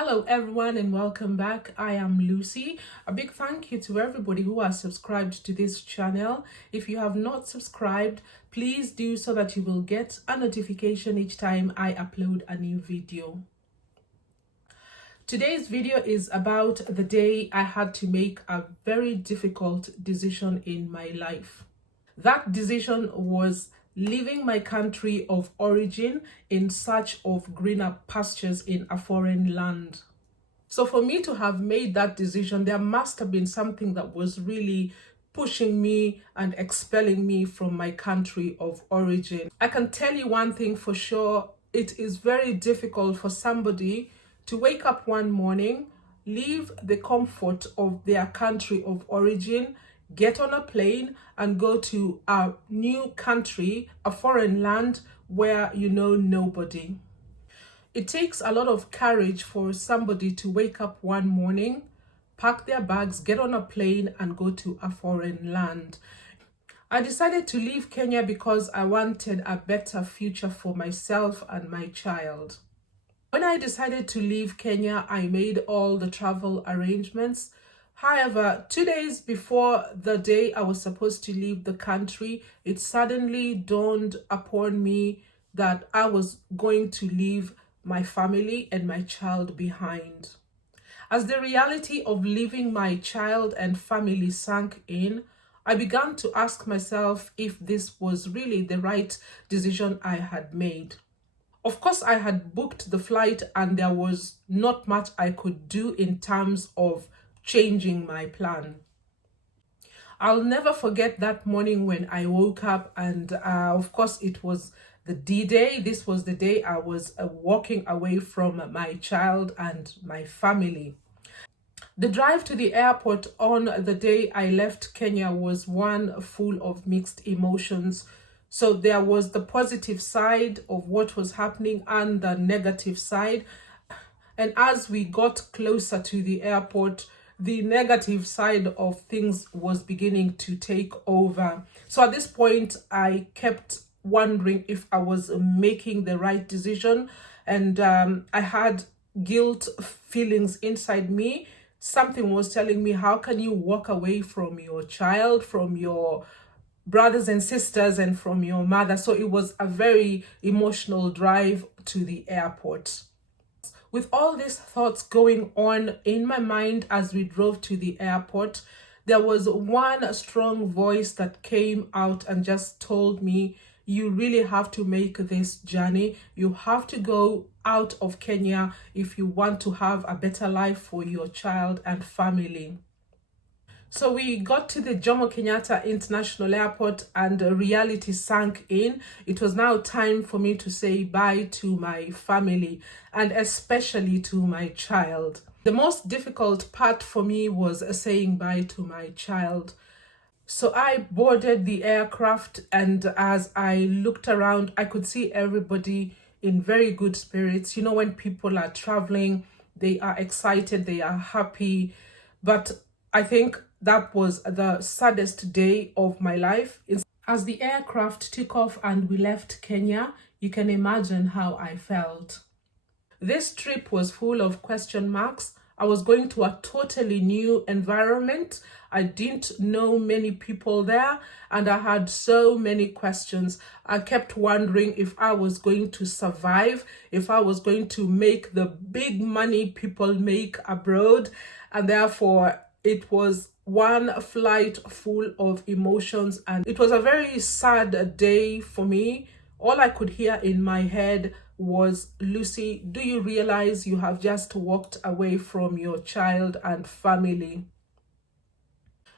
Hello everyone and welcome back. I am Lucy. A big thank you to everybody who has subscribed to this channel. If you have not subscribed, please do so that you will get a notification each time I upload a new video. Today's video is about the day I had to make a very difficult decision in my life. That decision was leaving my country of origin in search of greener pastures in a foreign land. So for me to have made that decision, there must have been something that was really pushing me and expelling me from my country of origin. I can tell you one thing for sure, it is very difficult for somebody to wake up one morning, leave the comfort of their country of origin, get on a plane and go to a new country, a foreign land where you know nobody. It takes a lot of courage for somebody to wake up one morning, pack their bags, get on a plane and go to a foreign land. I decided to leave Kenya because I wanted a better future for myself and my child. When I decided to leave Kenya, I made all the travel arrangements. However, 2 days before the day I was supposed to leave the country, it suddenly dawned upon me that I was going to leave my family and my child behind. As the reality of leaving my child and family sank in, I began to ask myself if this was really the right decision I had made. Of course, I had booked the flight and there was not much I could do in terms of changing my plan. I'll never forget that morning when I woke up and of course it was the D-Day. This was the day I was walking away from my child and my family. The drive to the airport on the day I left Kenya was one full of mixed emotions. So there was the positive side of what was happening and the negative side. And as we got closer to the airport, the negative side of things was beginning to take over. So at this point, I kept wondering if I was making the right decision. And I had guilt feelings inside me. Something was telling me, how can you walk away from your child, from your brothers and sisters, and from your mother? So it was a very emotional drive to the airport. With all these thoughts going on in my mind as we drove to the airport, there was one strong voice that came out and just told me, you really have to make this journey. You have to go out of Kenya if you want to have a better life for your child and family. So we got to the Jomo Kenyatta International Airport and reality sank in. It was now time for me to say bye to my family and especially to my child. The most difficult part for me was saying bye to my child. So I boarded the aircraft and as I looked around, I could see everybody in very good spirits. You know, when people are traveling, they are excited, they are happy. But I think that was the saddest day of my life. As the aircraft took off and we left Kenya, you can imagine how I felt. This trip was full of question marks. I was going to a totally new environment. I didn't know many people there and I had so many questions. I kept wondering if I was going to survive, if I was going to make the big money people make abroad, and therefore it was one flight full of emotions and it was a very sad day for me. All I could hear in my head was, Lucy, do you realize you have just walked away from your child and family?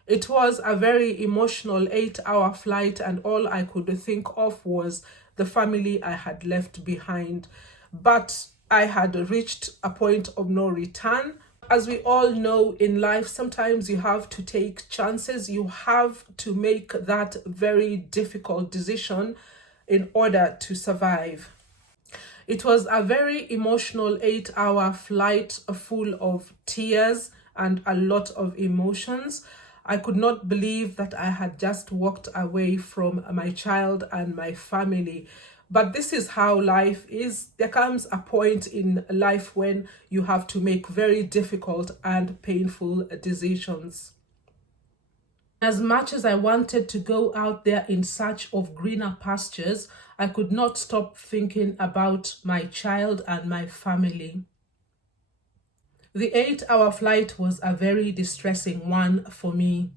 It was a very emotional 8-hour flight and all I could think of was the family I had left behind. But I had reached a point of no return. As we all know in life, sometimes you have to take chances. You have to make that very difficult decision in order to survive. It was a very emotional 8-hour flight full of tears and a lot of emotions. I could not believe that I had just walked away from my child and my family. But this is how life is. There comes a point in life when you have to make very difficult and painful decisions. As much as I wanted to go out there in search of greener pastures, I could not stop thinking about my child and my family. The 8-hour flight was a very distressing one for me.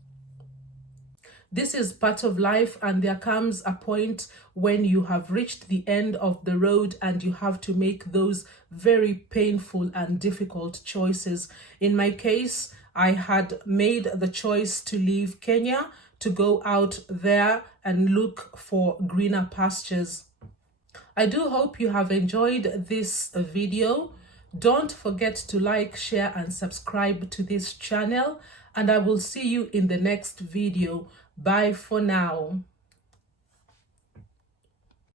This is part of life, and there comes a point when you have reached the end of the road and you have to make those very painful and difficult choices. In my case, I had made the choice to leave Kenya to go out there and look for greener pastures. I do hope you have enjoyed this video. Don't forget to like, share, and subscribe to this channel, and I will see you in the next video. Bye for now.